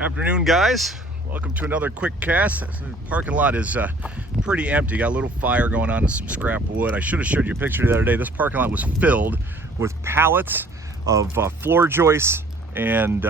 Afternoon, guys. Welcome to another quick cast. The parking lot is pretty empty. Got a little fire going on and some scrap wood. I should have showed you a picture the other day. This parking lot was filled with pallets of floor joists and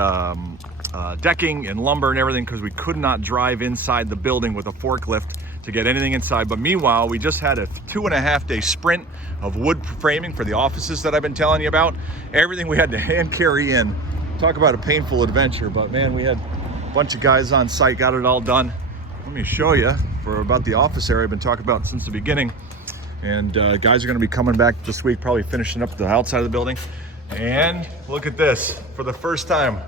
decking and lumber and everything because we could not drive inside the building with a forklift to get anything inside. But meanwhile, we just had a 2.5 day sprint of wood framing for the offices that I've been telling you about. Everything we had to hand carry in. Talk about a painful adventure, but man, we had a bunch of guys on site, got it all done. Let me show you about the office area I've been talking about since the beginning. And guys are gonna be coming back this week, probably finishing up the outside of the building. And look at this, for the first time,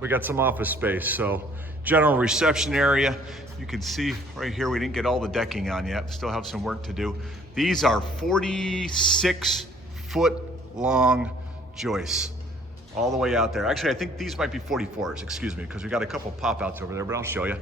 we got some office space. So general reception area. You can see right here, we didn't get all the decking on yet. Still have some work to do. These are 46-foot long joists all the way out there. Actually, I think these might be 44s, excuse me, because we got a couple pop-outs over there, but I'll show you.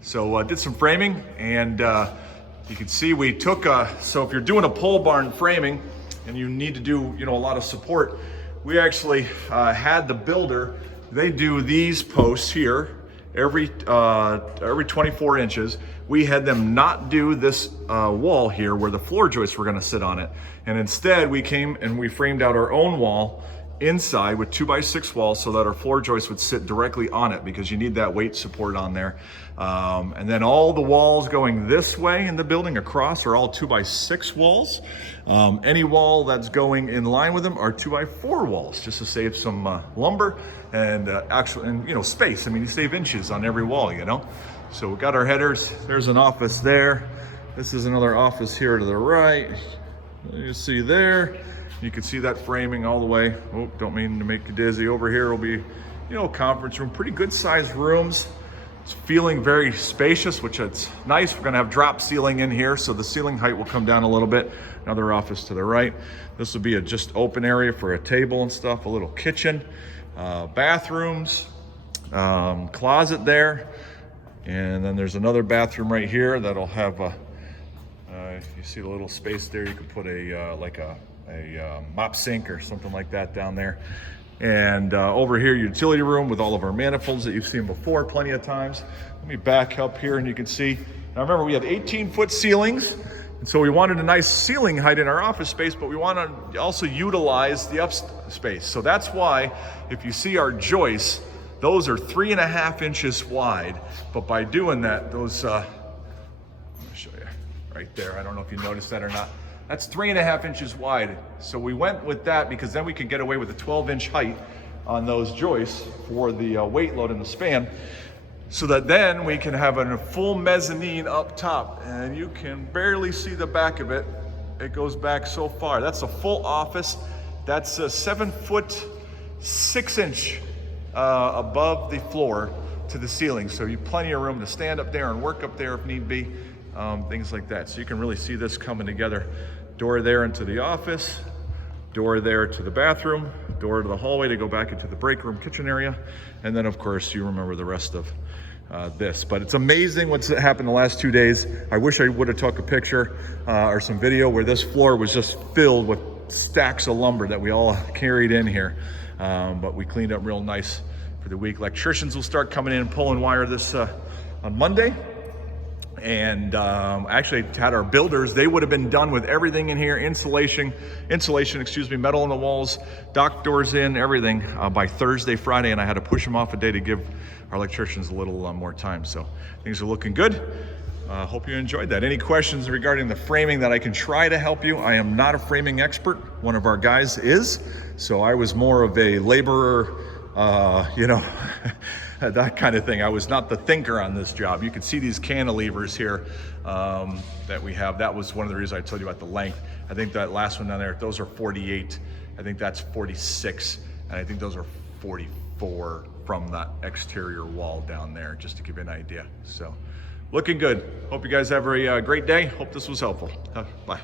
So did some framing, and you can see we took, so if you're doing a pole barn framing and you need to do, a lot of support, we actually had the builder, they do these posts here every 24 inches. We had them not do this wall here where the floor joists were gonna sit on it. And instead we came and we framed out our own wall inside with 2x6 walls so that our floor joists would sit directly on it because you need that weight support on there. And then all the walls going this way in the building across are all 2x6 walls. Any wall that's going in line with them are 2x4 walls just to save some lumber and space. I mean, you save inches on every wall, So we got our headers. There's an office there. This is another office here to the right. You see there. You can see that framing all the way. Oh, don't mean to make you dizzy. Over here will be, conference room, pretty good sized rooms. It's feeling very spacious, which it's nice. We're gonna have drop ceiling in here, so the ceiling height will come down a little bit. Another office to the right. This will be a just open area for a table and stuff, a little kitchen, bathrooms, closet there. And then there's another bathroom right here that'll have you see the little space there, you can put a mop sink or something like that down there. And over here, utility room with all of our manifolds that you've seen before plenty of times. Let me back up here and you can see, now remember we have 18-foot ceilings. And so we wanted a nice ceiling height in our office space, but we want to also utilize the up space. So that's why if you see our joists, those are 3.5 inches wide. But by doing that, those, I'm gonna show you right there. I don't know if you noticed that or not. That's 3.5 inches wide. So we went with that because then we can get away with a 12-inch height on those joists for the weight load and the span, so that then we can have a full mezzanine up top, and you can barely see the back of it. It goes back so far. That's a full office. That's a 7-foot 6-inch above the floor to the ceiling. So you have plenty of room to stand up there and work up there if need be, things like that. So you can really see this coming together. Door there into the office, door there to the bathroom, door to the hallway to go back into the break room kitchen area. And then of course you remember the rest of this. But it's amazing what's happened the last 2 days. I wish I would have took a picture or some video where this floor was just filled with stacks of lumber that we all carried in here. But we cleaned up real nice for the week. Electricians will start coming in and pulling wire this on Monday. And actually had our builders, they would have been done with everything in here, insulation, metal on the walls, dock doors in, everything by Thursday, Friday, and I had to push them off a day to give our electricians a little more time. So things are looking good. Hope you enjoyed that. Any questions regarding the framing that I can try to help you? I am not a framing expert. One of our guys is, so I was more of a laborer, that kind of thing. I was not the thinker on this job. You can see these cantilevers here that we have. That was one of the reasons I told you about the length. I think that last one down there, those are 48. I think that's 46. And I think those are 44 from that exterior wall down there, just to give you an idea. So looking good. Hope you guys have a great day. Hope this was helpful. Bye.